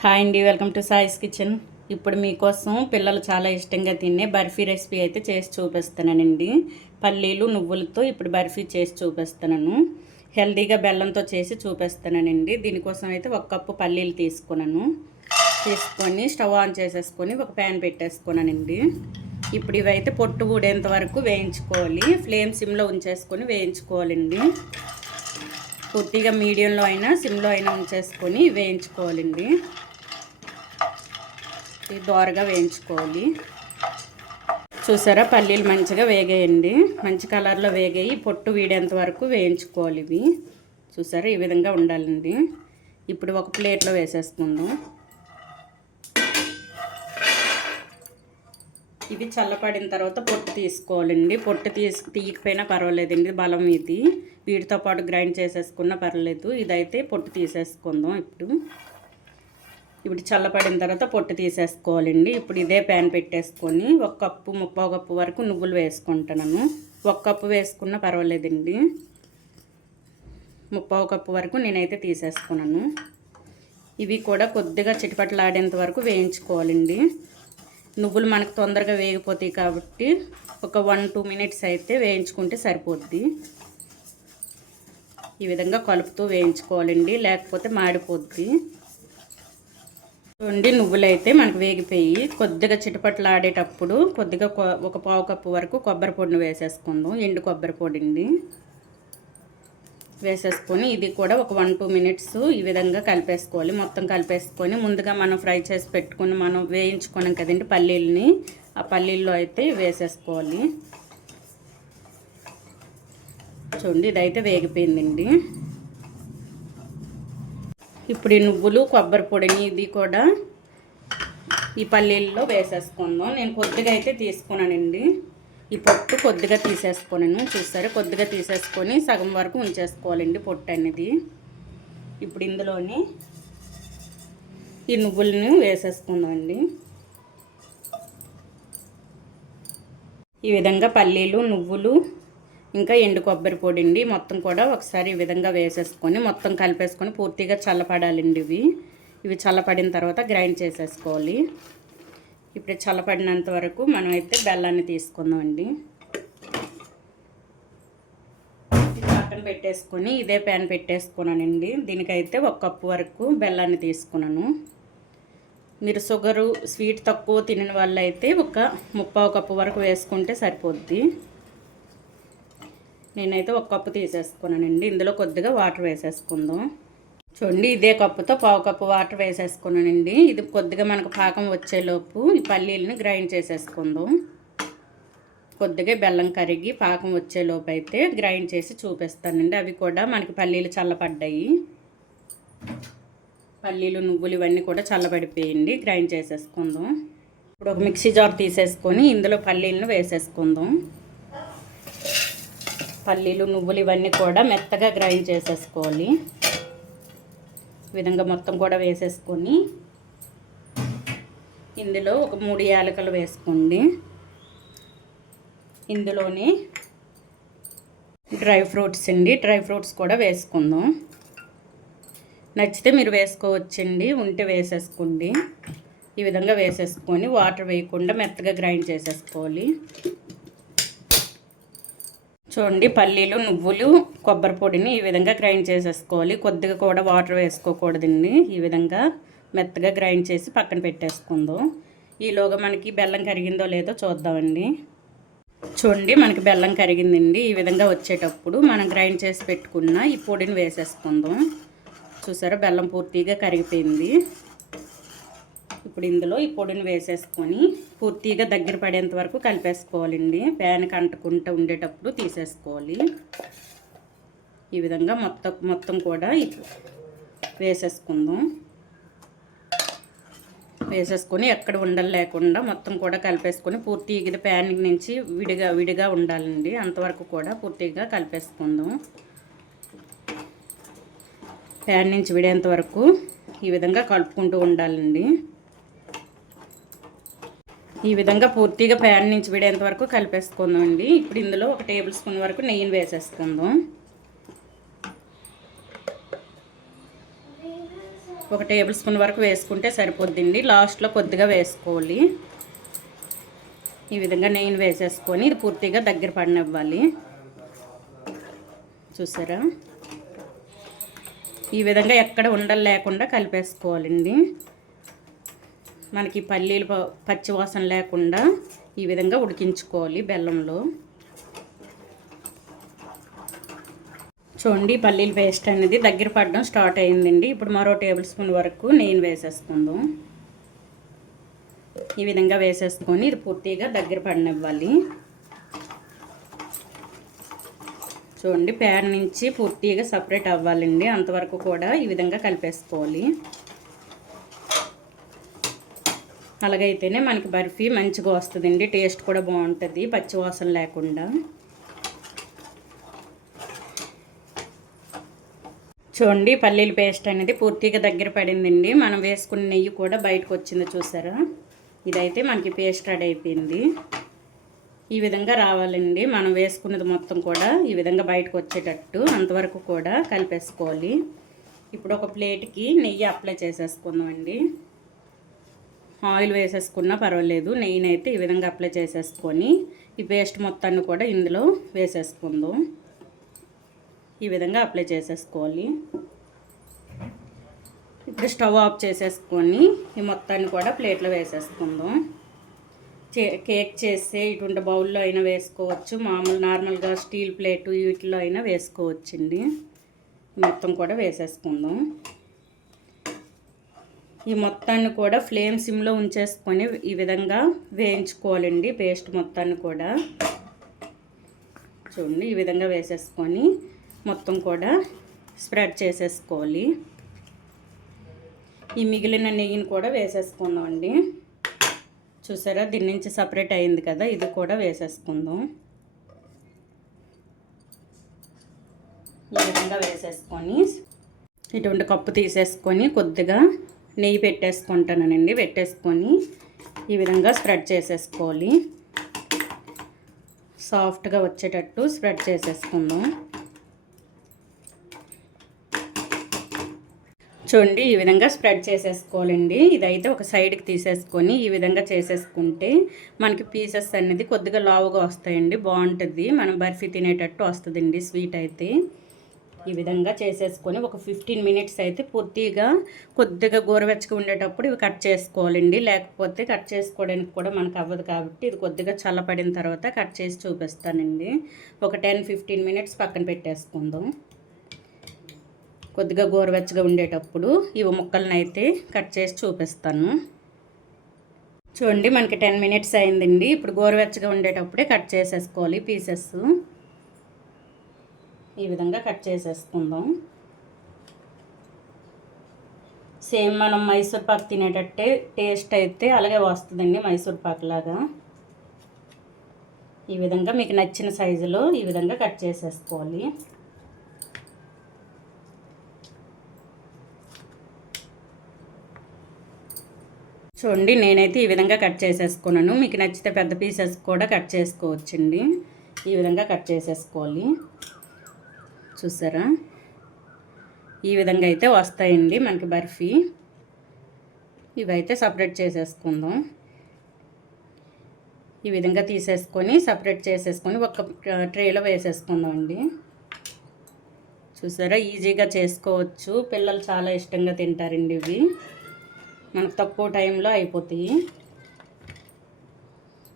Hi అండి, welcome to సాయిస్ kitchen. ఇప్పుడు మీకోసం పిల్లలు చాలా ఇష్టంగా తినే బర్ఫీ రెసిపీ అయితే చేసి చూపిస్తానండి. పల్లీలు నువ్వులతో ఇప్పుడు బర్ఫీ చేసి చూపిస్తున్నాను. హెల్తీగా బెల్లంతో చేసి చూపిస్తానండి. దీనికోసం అయితే 1 కప్పు పల్లీలు తీసుకొని స్టవ్ ఆన్ చేసేసుకొని ఒక ప్యాన్ పెట్టేసుకున్నానండి. ఇప్పుడు ఇవైతే పొట్టు ఊడేంత వరకు వేయించుకోవాలి. ఫ్లేమ్ సిమ్లో ఉంచేసుకొని వేయించుకోవాలండి. పూర్తిగా మీడియంలో అయినా సిమ్లో అయినా ఉంచేసుకొని వేయించుకోవాలండి. ఇది దోరగా వేయించుకోవాలి. చూసారా, పల్లీలు మంచిగా వేగాయండి. మంచి కలర్లో వేగాయి. పొట్టు వీడేంత వరకు వేయించుకోవాలి. ఇవి చూసారా, ఈ విధంగా ఉండాలండి. ఇప్పుడు ఒక ప్లేట్లో వేసేసుకుందాం. ఇవి చల్లపడిన తర్వాత పొట్టు తీసుకోవాలండి. పొట్టు తీయకపోయినా పర్వాలేదండి, బలం ఇది. వీటితో పాటు గ్రైండ్ చేసేసుకున్నా పర్వాలేదు. ఇదైతే పొట్టు తీసేసుకుందాం. ఇప్పుడు చల్లపడిన తర్వాత పొట్టు తీసేసుకోవాలండి. ఇప్పుడు ఇదే ప్యాన్ పెట్టేసుకొని 1 కప్పు 3/4 కప్పు వరకు నువ్వులు వేసుకుంటున్నాను. 1 కప్పు వేసుకున్నా పర్వాలేదండి. 3/4 కప్పు వరకు నేనైతే తీసేసుకున్నాను. ఇవి కూడా కొద్దిగా చిటపటలాడేంత వరకు వేయించుకోవాలండి. నువ్వులు మనకు తొందరగా వేగిపోతాయి కాబట్టి ఒక 1-2 మినిట్స్ అయితే వేయించుకుంటే సరిపోద్ది. ఈ విధంగా కలుపుతూ వేయించుకోవాలండి, లేకపోతే మాడిపోద్ది. చూడండి, నువ్వులు అయితే మనకు వేగిపోయి కొద్దిగా చిటపట్లు ఆడేటప్పుడు కొద్దిగా 1/4 కప్పు వరకు కొబ్బరి పొడిని వేసేసుకుందాం. ఎండు కొబ్బరి పొడిని వేసేసుకొని ఇది కూడా ఒక 1-2 మినిట్స్ ఈ విధంగా కలిపేసుకోవాలి. మొత్తం కలిపేసుకొని ముందుగా మనం ఫ్రై చేసి పెట్టుకుని మనం వేయించుకున్నాం కదండి పల్లీలని, ఆ పల్లీల్లో అయితే వేసేసుకోవాలి. చూడండి, ఇదైతే వేగిపోయిందండి. ఇప్పుడు ఈ నువ్వులు కొబ్బరి పొడిని ఇది కూడా ఈ పల్లీల్లో వేసేసుకుందాం. నేను కొద్దిగా అయితే తీసుకున్నానండి. ఈ పొట్టు కొద్దిగా తీసేసుకున్నాను. చూసారా, కొద్దిగా తీసేసుకొని సగం వరకు ఉంచేసుకోవాలండి పొట్టు అనేది. ఇప్పుడు ఇందులోని ఈ నువ్వులను వేసేసుకుందామండి. ఈ విధంగా పల్లీలు, నువ్వులు ఇంకా ఎండు కొబ్బరి పొడి అండి మొత్తం కూడా ఒకసారి ఈ విధంగా వేసేసుకొని మొత్తం కలిపేసుకొని పూర్తిగా చల్లపడాలండి. ఇవి చల్లపడిన తర్వాత గ్రైండ్ చేసేసుకోవాలి. ఇప్పుడు చల్లపడినంత వరకు మనం అయితే బెల్లాన్ని తీసుకుందామండి. పక్కన పెట్టేసుకొని ఇదే ప్యాన్ పెట్టేసుకున్నానండి. దీనికైతే 1 కప్పు వరకు బెల్లాన్ని తీసుకున్నాను. మీరు షుగరు స్వీట్ తక్కువ తినని వాళ్ళు అయితే ఒక 3/4 కప్పు వరకు వేసుకుంటే సరిపోద్ది. నేనైతే 1 కప్పు తీసేసుకున్నానండి. ఇందులో కొద్దిగా వాటర్ వేసేసుకుందాం. చూడండి, ఇదే కప్పుతో 1/4 కప్పు వాటర్ వేసేసుకున్నానండి. ఇది కొద్దిగా మనకు పాకం వచ్చేలోపు ఈ పల్లీలని గ్రైండ్ చేసేసుకుందాం. కొద్దిగా బెల్లం కరిగి పాకం వచ్చేలోపు అయితే గ్రైండ్ చేసి చూపిస్తానండి. అవి కూడా మనకి పల్లీలు చల్లపడ్డాయి. పల్లీలు, నువ్వులు ఇవన్నీ కూడా చల్లబడిపోయింది. గ్రైండ్ చేసేసుకుందాం. ఇప్పుడు ఒక మిక్సీ జార్ తీసేసుకొని ఇందులో పల్లీలను వేసేసుకుందాం. పల్లీలు, నువ్వులు ఇవన్నీ కూడా మెత్తగా గ్రైండ్ చేసేసుకోవాలి. ఈ విధంగా మొత్తం కూడా వేసేసుకొని ఇందులో ఒక 3 యాలకులు వేసుకోండి. ఇందులోని డ్రై ఫ్రూట్స్ కూడా వేసుకుందాం. నచ్చితే మీరు వేసుకోవచ్చండి, ఉంటే వేసేసుకోండి. ఈ విధంగా వేసేసుకొని వాటర్ వేయకుండా మెత్తగా గ్రైండ్ చేసేసుకోవాలి. చూడండి, పల్లీలు, నువ్వులు, కొబ్బరి పొడిని ఈ విధంగా గ్రైండ్ చేసేసుకోవాలి. కొద్దిగా కూడా వాటర్ వేసుకోకూడదండి. ఈ విధంగా మెత్తగా గ్రైండ్ చేసి పక్కన పెట్టేసుకుందాం. ఈలోగా మనకి బెల్లం కరిగిందో లేదో చూద్దామండి. చూడండి, మనకి బెల్లం కరిగిందండి. ఈ విధంగా వచ్చేటప్పుడు మనం గ్రైండ్ చేసి పెట్టుకున్న ఈ పొడిని వేసేసుకుందాం. చూసారా, బెల్లం పూర్తిగా కరిగిపోయింది. ఇప్పుడు ఇందులో ఈ పొడిని వేసేసుకొని పూర్తిగా దగ్గర పడేంత వరకు కలిపేసుకోవాలండి. ప్యాన్కి అంటుకుంటూ ఉండేటప్పుడు తీసేసుకోవాలి. ఈ విధంగా మొత్తం కూడా వేసేసుకుందాం. వేసేసుకొని ఎక్కడ ఉండలు లేకుండా మొత్తం కూడా కలిపేసుకొని పూర్తిగా ఇది ప్యాన్ నుంచి విడిగా ఉండాలండి. అంతవరకు కూడా పూర్తిగా కలిపేసుకుందాం. ప్యాన్ నుంచి విడేంత వరకు ఈ విధంగా కలుపుకుంటూ ఉండాలండి. ఈ విధంగా పూర్తిగా ప్యాన్ నుంచి విడేంత వరకు కలిపేసుకుందామండి. ఇప్పుడు ఇందులో 1 టేబుల్ స్పూన్ వరకు నెయ్యిని వేసేసుకుందాం. 1 టేబుల్ స్పూన్ వరకు వేసుకుంటే సరిపోద్దండి. లాస్ట్లో కొద్దిగా వేసుకోవాలి. ఈ విధంగా నెయ్యిని వేసేసుకొని ఇది పూర్తిగా దగ్గర పడనివ్వాలి. చూసారా, ఈ విధంగా ఎక్కడ ఉండలు లేకుండా కలిపేసుకోవాలండి. మనకి పల్లీలు పచ్చివాసన లేకుండా ఈ విధంగా ఉడికించుకోవాలి బెల్లంలో. చూడండి, పల్లీల పేస్ట్ అనేది దగ్గర పడడం స్టార్ట్ అయిందండి. ఇప్పుడు మరో టేబుల్ స్పూన్ వరకు నెయ్యి వేసేసుకుందాం. ఈ విధంగా వేసేసుకొని ఇది పూర్తిగా దగ్గర పడనివ్వాలి. చూడండి, ప్యాన్ నుంచి పూర్తిగా సపరేట్ అవ్వాలండి. అంతవరకు కూడా ఈ విధంగా కలిపేసుకోవాలి. అలాగైతేనే మనకి బర్ఫీ మంచిగా వస్తుందండి. టేస్ట్ కూడా బాగుంటుంది పచ్చివాసన లేకుండా. చూడండి, పల్లీల పేస్ట్ అనేది పూర్తిగా దగ్గర పడిందండి. మనం వేసుకున్న నెయ్యి కూడా బయటకు వచ్చింది చూసారా. ఇదైతే మనకి పేస్ట్ రెడీ అయిపోయింది. ఈ విధంగా రావాలండి. మనం వేసుకున్నది మొత్తం కూడా ఈ విధంగా బయటకు వచ్చేటట్టు అంతవరకు కూడా కలిపేసుకోవాలి. ఇప్పుడు ఒక ప్లేట్కి నెయ్యి అప్లై చేసేసుకుందామండి. ఆయిల్ వేసేసుకున్నా పర్వాలేదు. నెయ్యిని అయితే ఈ విధంగా అప్లై చేసేసుకొని ఈ పేస్ట్ మొత్తాన్ని కూడా ఇందులో వేసేసుకుందాం. ఈ విధంగా అప్లై చేసేసుకోవాలి. ఇప్పుడు స్టవ్ ఆఫ్ చేసేసుకొని ఈ మొత్తాన్ని కూడా ప్లేట్లో వేసేసుకుందాం. కేక్ చేస్తే ఇటువంటి బౌల్లో అయినా వేసుకోవచ్చు, మామూలు నార్మల్గా స్టీల్ ప్లేటు వీటిలో అయినా వేసుకోవచ్చండి. మొత్తం కూడా వేసేసుకుందాం. ఈ మొత్తాన్ని కూడా ఫ్లేమ్ సిమ్లో ఉంచేసుకొని ఈ విధంగా వేయించుకోవాలండి. పేస్ట్ మొత్తాన్ని కూడా చూడండి, ఈ విధంగా వేసేసుకొని మొత్తం కూడా స్ప్రెడ్ చేసేసుకోవాలి. ఈ మిగిలిన నెయ్యిని కూడా వేసేసుకుందామండి. చూసారా, దీని నుంచి సపరేట్ అయింది కదా, ఇది కూడా వేసేసుకుందాం. ఈ విధంగా వేసేసుకొని ఇటువంటి కప్పు తీసేసుకొని కొద్దిగా నెయ్యి పెట్టేసుకుంటానండి. పెట్టేసుకొని ఈ విధంగా స్ప్రెడ్ చేసేసుకోవాలి. సాఫ్ట్గా వచ్చేటట్టు స్ప్రెడ్ చేసేసుకుందాం. చూడండి, ఈ విధంగా స్ప్రెడ్ చేసేసుకోవాలండి. ఇదైతే ఒక సైడ్కి తీసేసుకొని ఈ విధంగా చేసేసుకుంటే మనకి పీసెస్ అనేది కొద్దిగా లావుగా వస్తాయండి. బాగుంటుంది, మనం బర్ఫీ తినేటట్టు వస్తుందండి స్వీట్ అయితే. ఈ విధంగా చేసేసుకొని ఒక 15 మినిట్స్ అయితే కొద్దిగా గోరువెచ్చగా ఉండేటప్పుడు ఇవి కట్ చేసుకోవాలండి. లేకపోతే కట్ చేసుకోవడానికి కూడా మనకు అవ్వదు కాబట్టి ఇది కొద్దిగా చల్లపడిన తర్వాత కట్ చేసి చూపిస్తానండి. ఒక 10-15 మినిట్స్ పక్కన పెట్టేసుకుందాం. కొద్దిగా గోరువెచ్చగా ఉండేటప్పుడు ఇవి ముక్కలను అయితే కట్ చేసి చూపిస్తాను. చూడండి, మనకి 10 మినిట్స్ అయిందండి. ఇప్పుడు గోరువెచ్చగా ఉండేటప్పుడే కట్ చేసేసుకోవాలి పీసెస్. ఈ విధంగా కట్ చేసేసుకుందాం. సేమ్ మనం మైసూర్ పాక్ తినేటట్టే టేస్ట్ అయితే అలాగే వస్తుందండి, మైసూర్ పాక్ లాగా. ఈ విధంగా మీకు నచ్చిన సైజులో ఈ విధంగా కట్ చేసేసుకోవాలి. చూడండి, నేనైతే ఈ విధంగా కట్ చేసేసుకున్నాను. మీకు నచ్చితే పెద్ద పీసెస్ కూడా కట్ చేసుకోవచ్చండి. ఈ విధంగా కట్ చేసేసుకోవాలి. చూసారా, ఈ విధంగా అయితే వస్తాయండి మనకి బర్ఫీ. ఇవైతే సపరేట్ చేసేసుకుందాం. ఈ విధంగా తీసేసుకొని సపరేట్ చేసేసుకొని ఒక ట్రేలో వేసేసుకుందాం అండి. చూసారా, ఈజీగా చేసుకోవచ్చు. పిల్లలు చాలా ఇష్టంగా తింటారండి ఇవి. మనకు తక్కువ టైంలో అయిపోతాయి.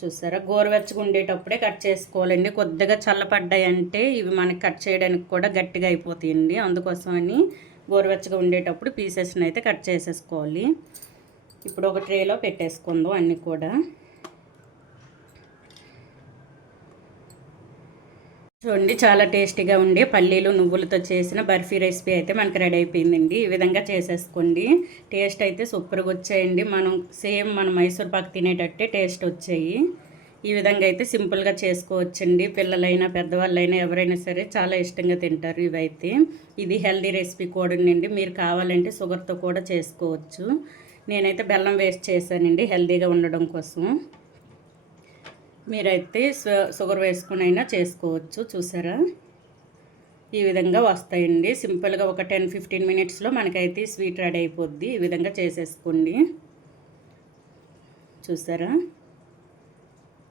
చూసారా, గోరువెచ్చగా ఉండేటప్పుడే కట్ చేసుకోవాలండి. కొద్దిగా చల్లపడ్డాయి అంటే ఇవి మనకి కట్ చేయడానికి కూడా గట్టిగా అయిపోతాయండి. అందుకోసమని గోరువెచ్చగా ఉండేటప్పుడు పీసెస్ని అయితే కట్ చేసేసుకోవాలి. ఇప్పుడు ఒక ట్రేలో పెట్టేసుకుందాం అన్నీ కూడా. చూడండి, చాలా టేస్టీగా ఉండే పల్లీలు నువ్వులతో చేసిన బర్ఫీ రెసిపీ అయితే మనకి రెడీ అయిపోయిందండి. ఈ విధంగా చేసేసుకోండి. టేస్ట్ అయితే సూపర్గా వచ్చాయండి. మన మైసూర్ పాక్ తినేటట్టే టేస్ట్ వచ్చాయి. ఈ విధంగా అయితే సింపుల్గా చేసుకోవచ్చండి. పిల్లలైనా పెద్దవాళ్ళైనా ఎవరైనా సరే చాలా ఇష్టంగా తింటారు ఇవైతే. ఇది హెల్దీ రెసిపీ కూడానండి. మీరు కావాలంటే షుగర్తో కూడా చేసుకోవచ్చు. నేనైతే బెల్లం వేస్ట్ చేశానండి హెల్దీగా ఉండడం కోసం. మీరైతే షుగర్ వేసుకుని అయినా చేసుకోవచ్చు. చూసారా, ఈ విధంగా వస్తాయండి. సింపుల్గా ఒక 10-15 మినిట్స్లో మనకైతే స్వీట్ రెడీ అయిపోద్ది. ఈ విధంగా చేసేసుకోండి. చూసారా,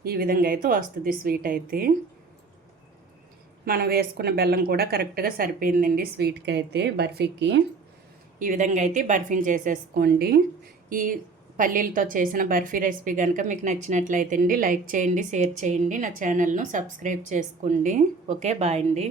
ఈ విధంగా అయితే వస్తుంది స్వీట్ అయితే. మనం వేసుకున్న బెల్లం కూడా కరెక్ట్గా సరిపోయిందండి స్వీట్కి అయితే, బర్ఫీకి. ఈ విధంగా అయితే బర్ఫీని చేసేసుకోండి. ఈ పల్లీలతో చేసిన బర్ఫీ రెసిపీ కనుక మీకు నచ్చినట్లయితే అండి లైక్ చేయండి, షేర్ చేయండి, నా ఛానల్ను సబ్స్క్రైబ్ చేసుకోండి. ఓకే, బాయ్ అండి.